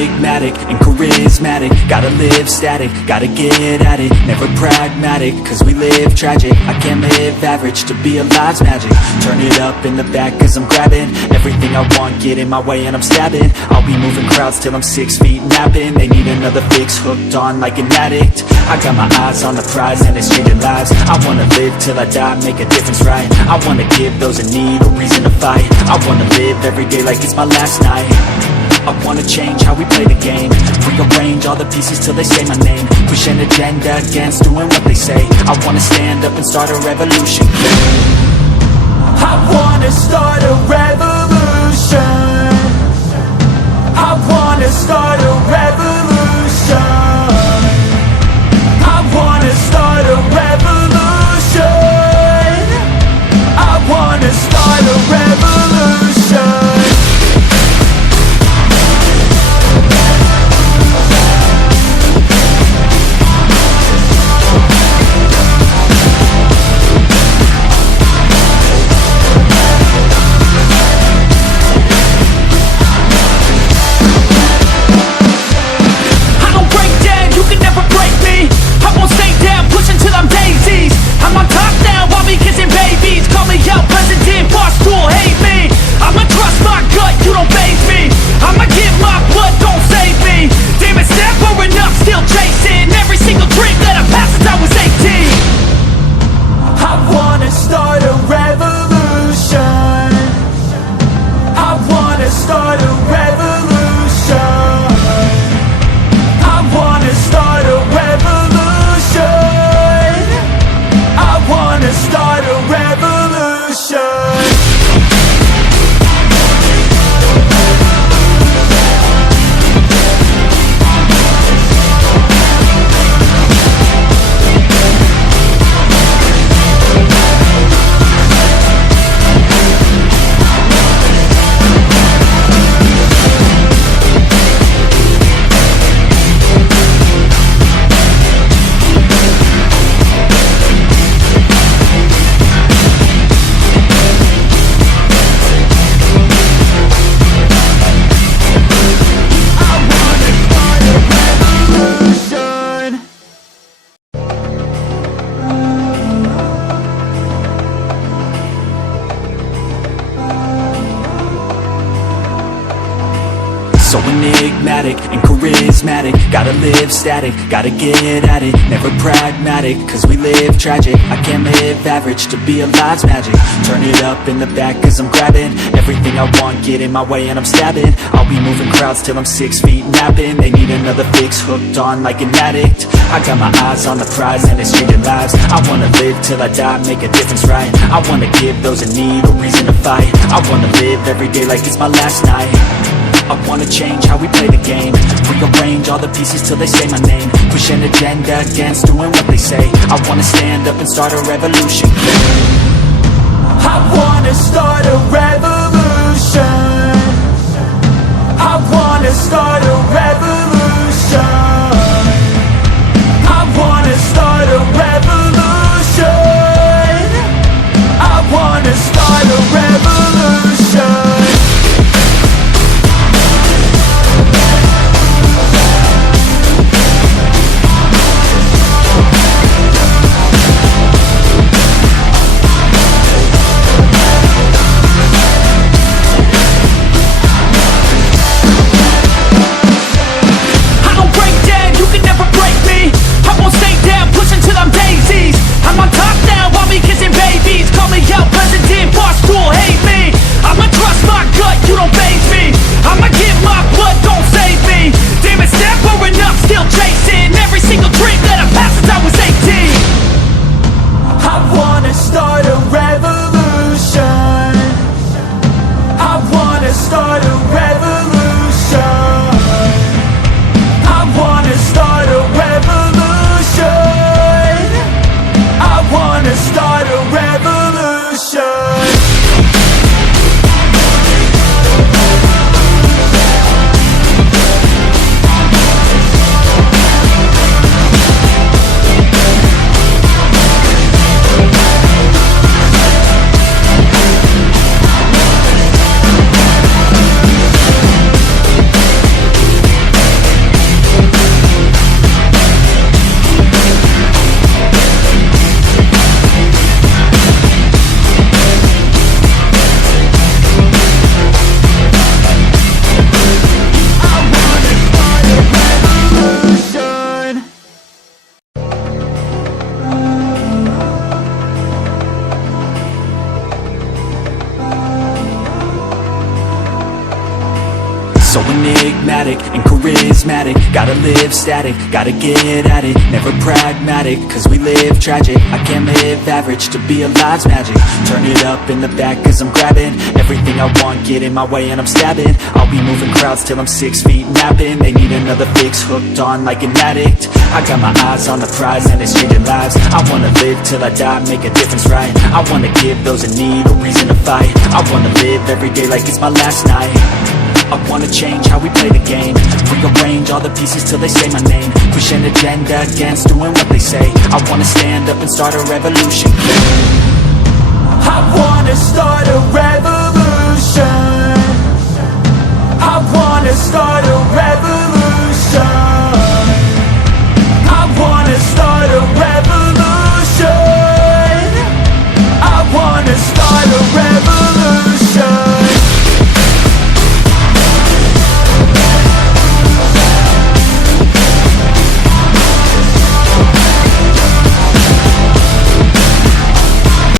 enigmatic and charismatic. Gotta live static, gotta get at it. Never pragmatic, cause we live tragic. I can't live average, to be alive's magic. Turn it up in the back cause I'm grabbing everything I want, get in my way and I'm stabbing. I'll be moving crowds till I'm 6 feet napping. They need another fix, hooked on like an addict. I got my eyes on the prize and it's changing lives. I wanna live till I die, make a difference, right? I wanna give those in need a reason to fight. I wanna live every day like it's my last night. I wanna change how we play the game, rearrange all the pieces till they say my name. Push an agenda against doing what they say. I wanna stand up and start a revolution. I wanna start a revolution. I wanna start a revolution. I wanna start a revolution. I wanna start a revolution. So enigmatic and charismatic. Gotta live static, gotta get at it. Never pragmatic, cause we live tragic. I can't live average, to be alive's magic. Turn it up in the back cause I'm grabbing everything I want, get in my way and I'm stabbing. I'll be moving crowds till I'm 6 feet napping. They need another fix, hooked on like an addict. I got my eyes on the prize and it's changing lives. I wanna live till I die, make a difference, right? I wanna give those in need a reason to fight. I wanna live every day like it's my last night. I wanna change how we play the game, rearrange all the pieces till they say my name. Push an agenda against doing what they say. I wanna stand up and start a revolution. I wanna start a revolution. I wanna start a revolution. I wanna start a revolution. I wanna start a revolution. Phlegmatic and charismatic, gotta live static, gotta get at it, never pragmatic, cause we live tragic. I can't live average, to be alive's magic. Turn it up in the back cause I'm grabbing everything I want, get in my way and I'm stabbing. I'll be moving crowds till I'm 6 feet napping. They need another fix, hooked on like an addict. I got my eyes on the prize and it's changing lives. I wanna live till I die, make a difference, right? I wanna give those in need a reason to fight. I wanna live every day like it's my last night. I wanna change how we play the game, rearrange all the pieces till they say my name, push an agenda against doing what they say. I wanna stand up and start a revolution. I wanna start a revolution. I wanna start a